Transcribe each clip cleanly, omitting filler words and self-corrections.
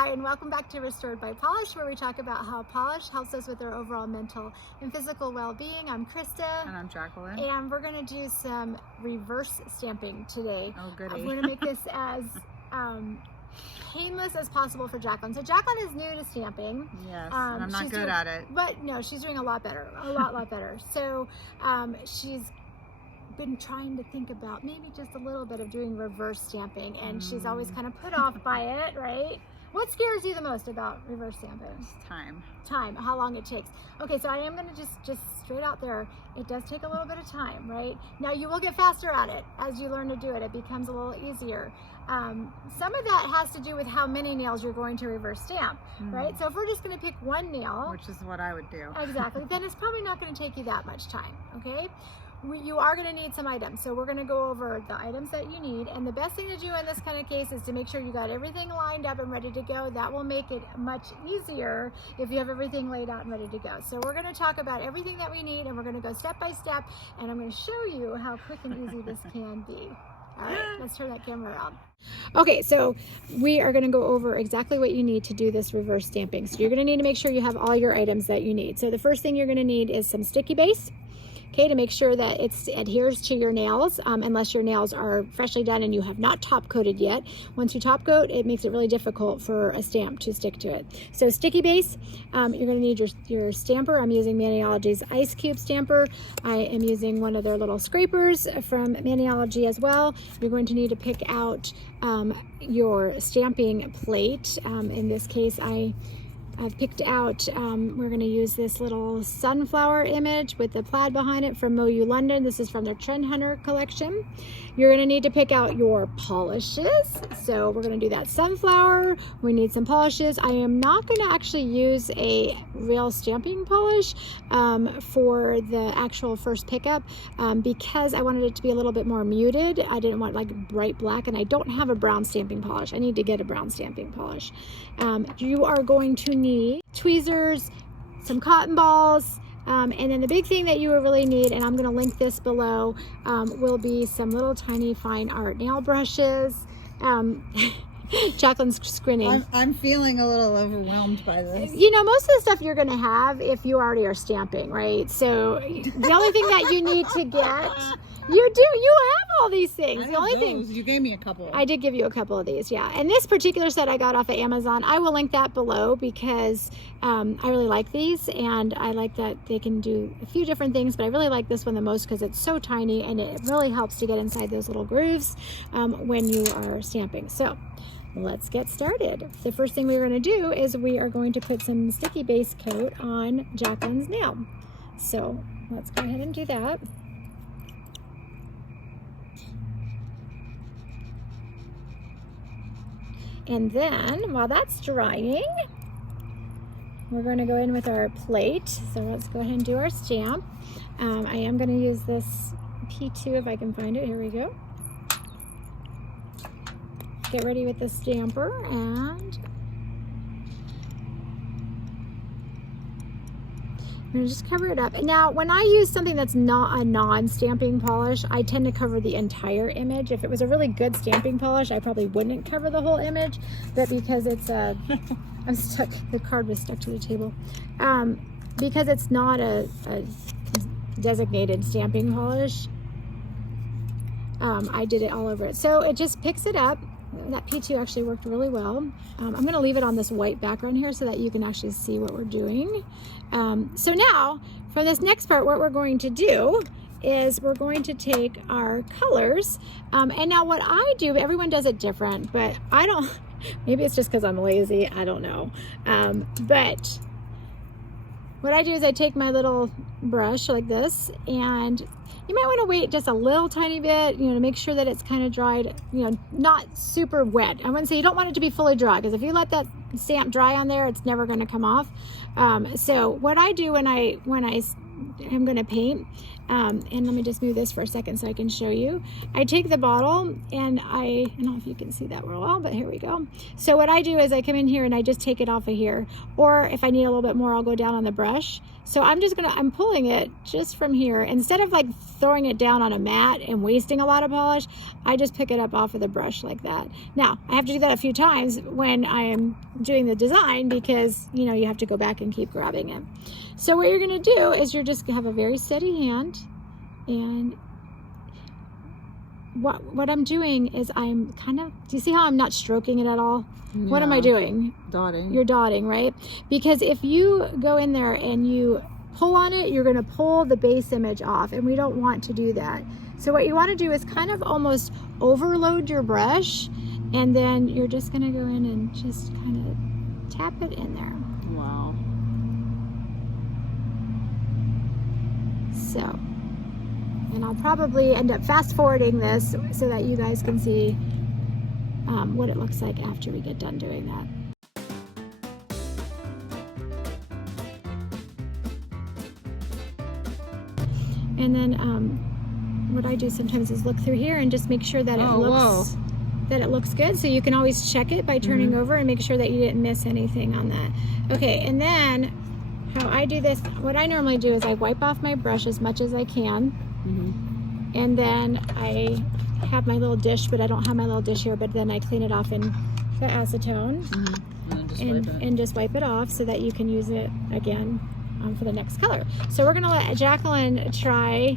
Hi, and welcome back to Restored by Polish, where we talk about how polish helps us with our overall mental and physical well-being. I'm Krista. And I'm Jacqueline. And we're going to do some reverse stamping today. Oh, goody. We're going to make this as painless as possible for Jacqueline. So Jacqueline is new to stamping. Yes, and I'm not good at it. But no, she's doing a lot better, a lot better. So she's been trying to think about maybe just a little bit of doing reverse stamping, and she's always kind of put off by it, right? What scares you the most about reverse stamping? Time. Time, how long it takes. Okay, so I am gonna just straight out there, it does take a little bit of time, right? Now you will get faster at it as you learn to do it. It becomes a little easier. Some of that has to do with how many nails you're going to reverse stamp, right? So if we're just gonna pick one nail, which is what I would do. Exactly, then it's probably not gonna take you that much time, okay? You are going to need some items, so we're going to go over the items that you need, and the best thing to do in this kind of case is to make sure you got everything lined up and ready to go. That will make it much easier if you have everything laid out and ready to go. So we're going to talk about everything that we need, and we're going to go step by step, and I'm going to show you how quick and easy this can be. All right, let's turn that camera around. Okay, so we are going to go over exactly what you need to do this reverse stamping. So you're going to need to make sure you have all your items that you need. So the first thing you're going to need is some sticky base. Okay, to make sure that it adheres to your nails, unless your nails are freshly done and you have not top coated yet. Once you top coat, it makes it really difficult for a stamp to stick to it. So sticky base, you're going to need your stamper. I'm using Maniology's Ice Cube stamper. I am using one of their little scrapers from Maniology as well. You're going to need to pick out your stamping plate. In this case, I've picked out, we're going to use this little sunflower image with the plaid behind it from MoU London. This is from their Trend Hunter collection. You're going to need to pick out your polishes. So we're going to do that sunflower. We need some polishes. I am not going to actually use a real stamping polish for the actual first pickup because I wanted it to be a little bit more muted. I didn't want like bright black, and I don't have a brown stamping polish. I need to get a brown stamping polish. You are going to need tweezers, some cotton balls, and then the big thing that you will really need, and I'm going to link this below, will be some little tiny fine art nail brushes. Jacqueline's grinning. I'm feeling a little overwhelmed by this. You know, most of the stuff you're going to have if you already are stamping, right? So the only thing that you need to get, you have all these things. The only thing, you gave me a couple. I did give you a couple of these, yeah. And this particular set I got off of Amazon. I will link that below because I really like these, and I like that they can do a few different things, but I really like this one the most because it's so tiny and it really helps to get inside those little grooves when you are stamping. So let's get started. The first thing we're going to do is we are going to put some sticky base coat on Jacqueline's nail. So let's go ahead and do that. And then while that's drying, we're going to go in with our plate. So let's go ahead and do our stamp. I am going to use this P2 if I can find it. Here we go. Get ready with the stamper, and I'm going to just cover it up. And now when I use something that's not a non-stamping polish, I tend to cover the entire image. If it was a really good stamping polish, I probably wouldn't cover the whole image, but because it's a I'm stuck, the card was stuck to the table. Because it's not a designated stamping polish, I did it all over it. So it just picks it up. That P2 actually worked really well. I'm going to leave it on this white background here so that you can actually see what we're doing. So now, for this next part, what we're going to do is we're going to take our colors. And now what I do, everyone does it different, but I don't, maybe it's just because I'm lazy, I don't know. But what I do is I take my little brush like this, and you might want to wait just a little tiny bit, you know, to make sure that it's kind of dried, you know, not super wet. I wouldn't say you don't want it to be fully dry, because if you let that stamp dry on there, it's never going to come off. So what I do when I am going to paint, and let me just move this for a second so I can show you. I take the bottle, and I don't know if you can see that real well, but here we go. So what I do is I come in here and I just take it off of here, or if I need a little bit more, I'll go down on the brush. So I'm pulling it just from here. Instead of like throwing it down on a mat and wasting a lot of polish, I just pick it up off of the brush like that. Now, I have to do that a few times when I am doing the design because, you know, you have to go back and keep grabbing it. So what you're gonna do is you're just gonna have a very steady hand, and what I'm doing is I'm kind of, do you see how I'm not stroking it at all? Yeah. What am I doing? Dotting. You're dotting, right? Because if you go in there and you pull on it, you're gonna pull the base image off, and we don't want to do that. So what you wanna do is kind of almost overload your brush, and then you're just gonna go in and just kind of tap it in there. Wow. So, and I'll probably end up fast forwarding this so that you guys can see what it looks like after we get done doing that. And then what I do sometimes is look through here and just make sure that it looks good. So you can always check it by turning over and make sure that you didn't miss anything on that. Okay, and then how I do this, what I normally do is I wipe off my brush as much as I can. And then I have my little dish, but I don't have my little dish here, but then I clean it off in the acetone and just wipe it off so that you can use it again for the next color. So we're gonna let Jacqueline try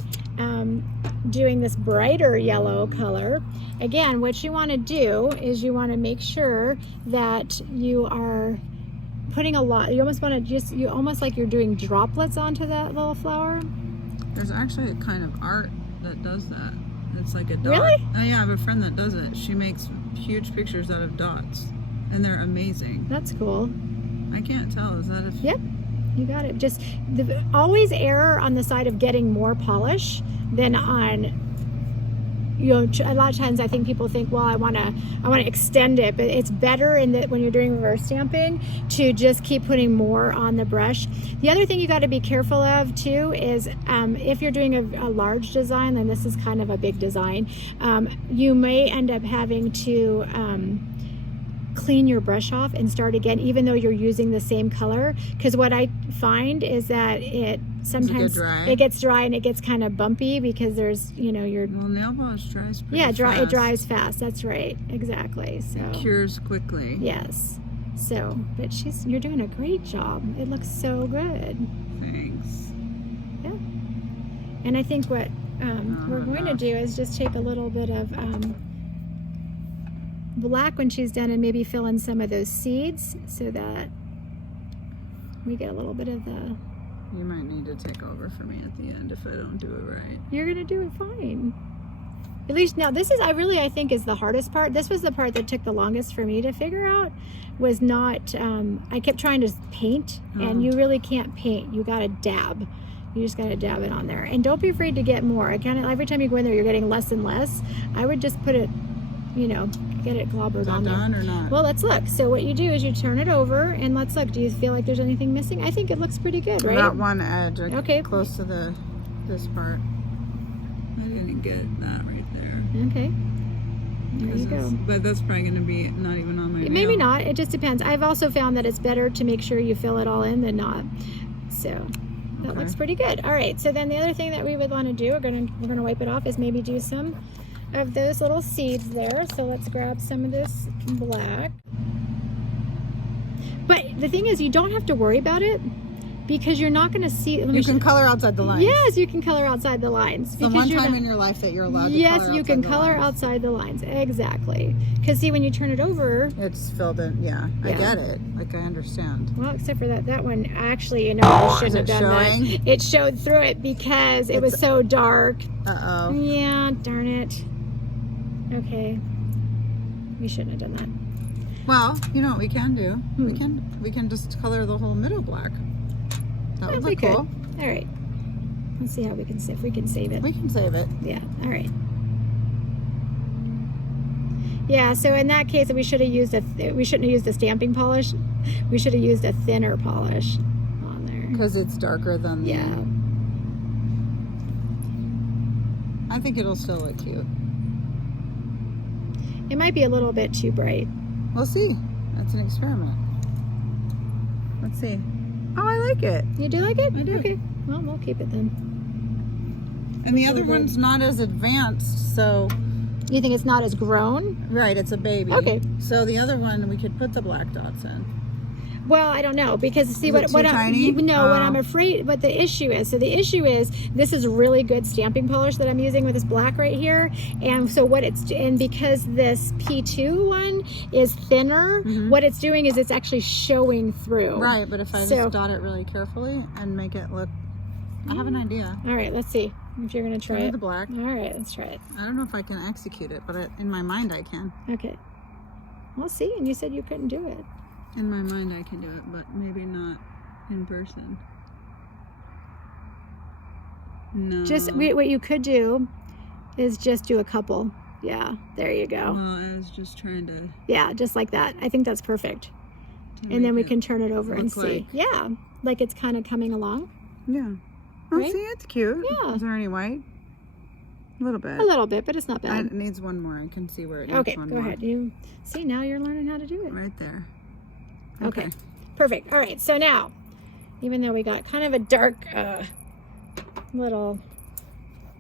doing this brighter yellow color. Again, what you wanna do is you wanna make sure that you are putting a lot, you almost like you're doing droplets onto that little flower. There's actually a kind of art that does that. It's like a dot. Really? Oh yeah, I have a friend that does it. She makes huge pictures out of dots, and they're amazing. That's cool. I can't tell. Is that a... Yep, you got it. Just always err on the side of getting more polish than on, you know, a lot of times I think people think, well, I want to extend it, but it's better in that when you're doing reverse stamping to just keep putting more on the brush. The other thing you got to be careful of too is if you're doing a large design, and this is kind of a big design, you may end up having to clean your brush off and start again, even though you're using the same color. Because what I find is that sometimes it gets dry and it gets kind of bumpy because there's, you know, well, nail polish dries pretty fast. It dries fast. That's right, exactly. So it cures quickly. Yes. So, but you're doing a great job. It looks so good. Thanks. Yeah. And I think what we're going to do is just take a little bit of black when she's done and maybe fill in some of those seeds so that we get a little bit of the... You might need to take over for me at the end if I don't do it right. You're gonna do it fine. At least now this is, I think is the hardest part. This was the part that took the longest for me to figure out, was not, I kept trying to paint and you really can't paint. You gotta dab. You just gotta dab it on there. And don't be afraid to get more. Every time you go in there, you're getting less and less. I would just put it, you know, get it globbered on there. Done or not? Well, let's look. So what you do is you turn it over and let's look. Do you feel like there's anything missing? I think it looks pretty good, right? Not one edge. Okay. Close to this part. I didn't get that right there. Okay. There you go. But that's probably going to be not even on my nail. Maybe not. It just depends. I've also found that it's better to make sure you fill it all in than not. So that looks pretty good. All right. So then the other thing that we would want to do, we're gonna wipe it off, is maybe do some of those little seeds there. So let's grab some of this black. But the thing is, you don't have to worry about it because you're not going to see. You can color outside the lines. Yes, you can color outside the lines. The one time in your life that you're allowed to color outside the lines. Yes, you can color outside the lines. Exactly. Because see, when you turn it over, it's filled in. Yeah, I get it. Like, I understand. Well, except for that one, actually, you know, I shouldn't have done that. It showed through it because it was so dark. Uh-oh. Yeah, darn it. Okay. We shouldn't have done that. Well, you know what we can do? We can just color the whole middle black. That would be cool. All right. Let's see how we can save. If we can save it. We can save it. Yeah. All right. Yeah. So in that case, we should have used we shouldn't have used the stamping polish. We should have used a thinner polish on there. Because it's darker than the... Yeah. I think it'll still look cute. It might be a little bit too bright. We'll see. That's an experiment. Let's see. Oh, I like it. You do like it? I do. Okay. Well, we'll keep it then. And the other one's not as advanced, so... You think it's not as grown? Right, it's a baby. Okay. So the other one, we could put the black dots in. Well, I don't know, because see Is what it too what tiny? what I'm afraid, what the issue is. So the issue is this is really good stamping polish that I'm using with this black right here, and so what it's and because this P2 one is thinner, what it's doing is it's actually showing through. Right, but if I just dot it really carefully and make it look, I have an idea. All right, let's see if you're gonna try it. The black. All right, let's try it. I don't know if I can execute it, but in my mind I can. Okay. We'll see. And you said you couldn't do it. In my mind I can do it, but maybe not in person. No. Just what you could do is just do a couple. Yeah, there you go. Well, I was just trying to... Yeah, just like that. I think that's perfect. And then we can turn it over and see. Yeah, like it's kind of coming along. Yeah. Oh, Right? see, it's cute. Yeah. Is there any white? A little bit. A little bit, but it's not bad. It needs one more. I can see where it needs Okay, one go more. ahead. You see, now you're learning how to do it. Right there. Okay, perfect. All right, so now, even though we got kind of a dark little...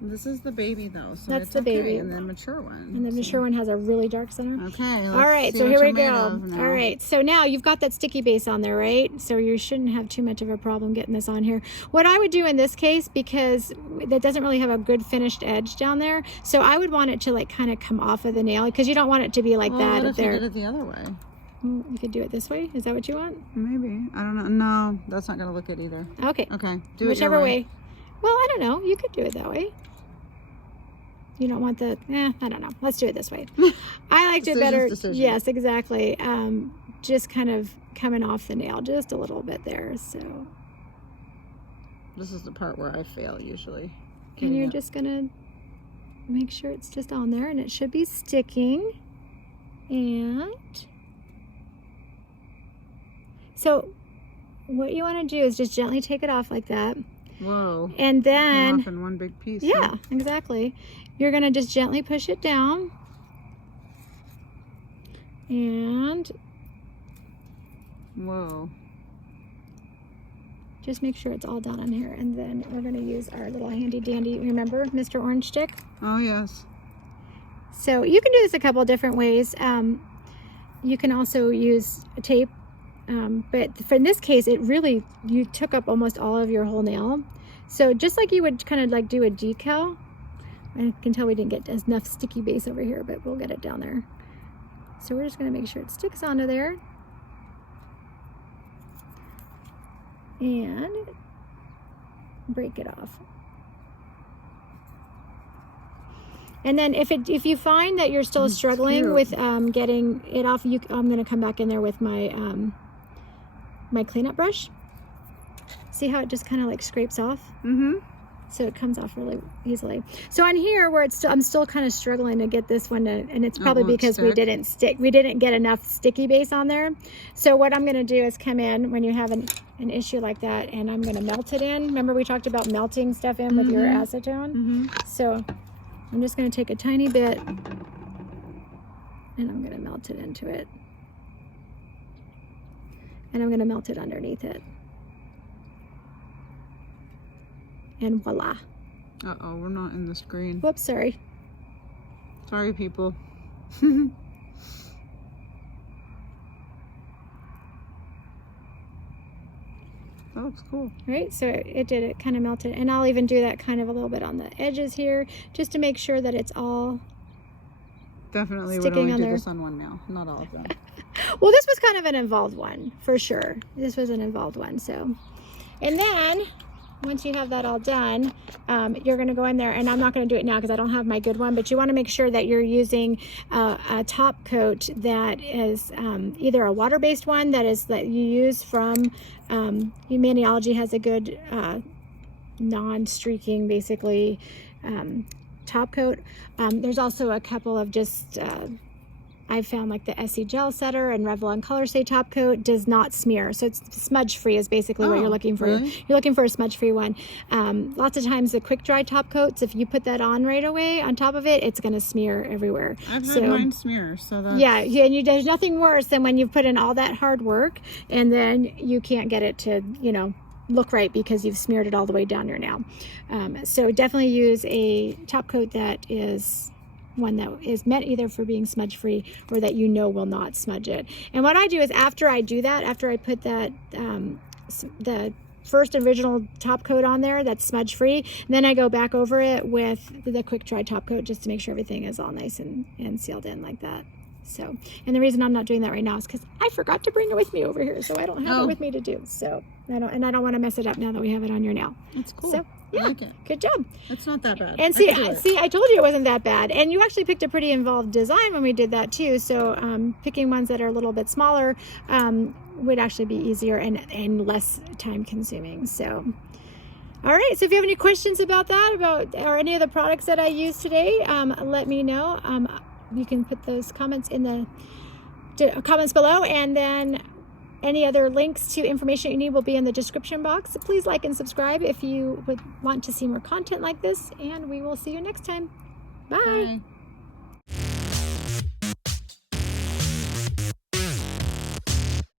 This is the baby though, so That's it's the okay. baby. And the mature one. And the mature one has a really dark center. Okay. All right, so here we go. All right, so now you've got that sticky base on there, right? So you shouldn't have too much of a problem getting this on here. What I would do in this case, because that doesn't really have a good finished edge down there, so I would want it to like kind of come off of the nail, because you don't want it to be like that. What if you did it the other way? You could do it this way. Is that what you want? Maybe. I don't know. No, that's not going to look good either. Okay. Okay. Do Whichever it your way. Well, I don't know. You could do it that way. You don't want the, I don't know. Let's do it this way. I liked it better. Decision. Yes, exactly. Just kind of coming off the nail just a little bit there. So. This is the part where I fail usually. And you're just going to make sure it's just on there, and it should be sticking. And so what you want to do is just gently take it off like that. Whoa. And then, off in one big piece. yeah, huh? exactly. You're going to just gently push it down. And whoa. just make sure it's all down in here. And then we're going to use our little handy dandy, remember, Mr. Orange Stick? Oh, yes. So you can do this a couple different ways. You can also use a tape. But for this case, it really, you took up almost all of your whole nail. So just like you would kind of like do a decal, I can tell we didn't get enough sticky base over here, but we'll get it down there. So we're just going to make sure it sticks onto there. And break it off. And then if you find that you're still struggling with getting it off, I'm going to come back in there with my my cleanup brush. See how it just kind of like scrapes off? Mm-hmm. So it comes off really easily. So on here where it's I'm still kind of struggling to get this one to, and it's probably because we didn't get enough sticky base on there. So what I'm going to do is come in when you have an issue like that, and I'm going to melt it in. Remember we talked about melting stuff in with your acetone? So I'm just going to take a tiny bit and I'm going to melt it into it. And I'm going to melt it underneath it. And voila. Uh-oh, we're not in the screen. Whoops, sorry. Sorry, people. That looks cool. Right, so it did, it kind of melted. And I'll even do that kind of a little bit on the edges here, just to make sure that it's all Definitely would sticking only on do there. this on one nail, not all of them. Well, this was kind of an involved one, for sure. This was an involved one, so. And then, once you have that all done, you're going to go in there, and I'm not going to do it now because I don't have my good one, but you want to make sure that you're using a top coat that is either a water-based one that you use from Humaniology has a good non-streaking, basically, top coat. There's also a couple of just I've found like the Essie Gel Setter and Revlon Color Stay Top Coat does not smear. So it's smudge free is basically what you're looking for. Really? You're looking for a smudge free one. Lots of times the quick dry top coats, if you put that on right away on top of it, it's going to smear everywhere. I've had mine smear, so that's... Yeah, and there's nothing worse than when you've put in all that hard work and then you can't get it to, you know, look right because you've smeared it all the way down your nail. So definitely use a top coat that is one that is meant either for being smudge free or that you know will not smudge it. And what I do is after I do that, after I put that the first original top coat on there that's smudge free, then I go back over it with the quick dry top coat just to make sure everything is all nice and sealed in like that. So, and the reason I'm not doing that right now is because I forgot to bring it with me over here, so I don't have it with me to do. So I don't want to mess it up now that we have it on your nail. That's cool. So yeah, I like it. Good job. It's not that bad. And see, I told you it wasn't that bad. And you actually picked a pretty involved design when we did that too. So picking ones that are a little bit smaller would actually be easier and less time consuming. So. All right, so if you have any questions about that, or any of the products that I used today, let me know. You can put those comments in the comments below, and then any other links to information you need will be in the description box. So please like and subscribe if you would want to see more content like this, and we will see you next time. Bye. Bye.